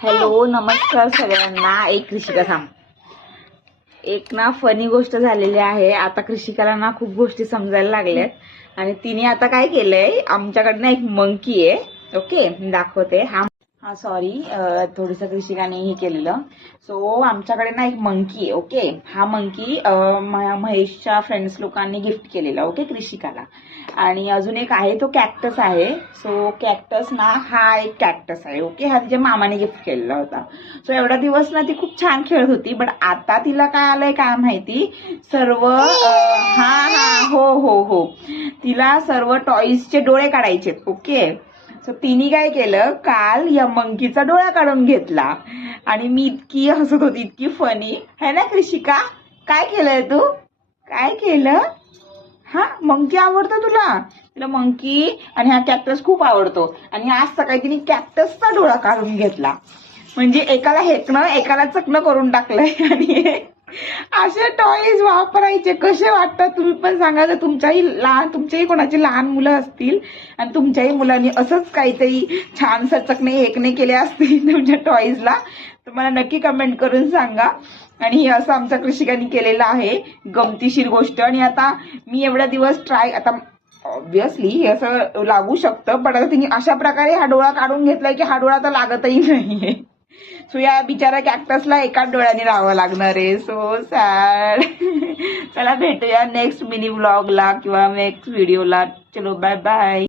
Hello नमस्कार सगळ्यांना. एक कृषिका थांब. एक ना फनी गोष्ट झालेली आहे. आता कृषिकाला ना खूप गोष्टी समजायला लागल्यात आणि तिने आता काय केलंय, आमच्याकडनं एक मंकी आहे. ओके दाखवते. हा सॉरी, थोडस कृषिकाने हे केलेलं. सो आमच्याकडे ना एक मंकी आहे. ओके, हा मंकी महेशच्या फ्रेंड्स लोकांनी गिफ्ट केलेला. ओके कृषिकाला. आणि अजून एक आहे तो कॅक्टस आहे. सो कॅक्टस ना, हा एक कॅक्टस आहे. ओके, हा तिच्या मामाने गिफ्ट केलेला होता. सो एवढा दिवस ना ती खूप छान खेळत होती. बट आता तिला काय आलंय काय माहिती, सर्व हो हो हो, तिला सर्व टॉईजचे डोळे काढायचे. ओके, सो तिने काय केलं, काल या मंकीचा डोळा काढून घेतला आणि मी इतकी हसत होती, इतकी फनी है ना कृषिका. काय केलंय तू, काय केलं? हा मंकी आवडतो तुला? तुला मंकी आणि हा कॅक्टस खूप आवडतो. आणि आज सकाळी तिने कॅक्टसचा डोळा काढून घेतला. म्हणजे एकाला हेकणं एकाला चकणं करून टाकलंय. आणि असे टॉईज वापरायचे कसे वाटतात तुम्ही पण सांगा. तर तुमच्याही कोणाची लहान मुलं असतील आणि तुमच्याही मुलांनी असंच काहीतरी छान चकणे हेकणे केले असतील तुमच्या टॉईजला, तर मला नक्की कमेंट करून सांगा. आणि हे असं आमच्या कृषिकांनी केलेलं आहे, गमतीशीर गोष्ट. आणि आता मी एवढा दिवस आता ऑब्विसली हे असं लागू शकतं, पण आता तिने अशा प्रकारे हा डोळा काढून घेतलाय की हा डोळा तर लागतही नाहीये. सो या बिचारा कॅक्टसला एकाच डोळ्याने राहावं लागणार आहे. So sad. चला भेटूया नेक्स्ट मिनी व्लॉगला किंवा नेक्स्ट व्हिडिओला. चलो बाय बाय.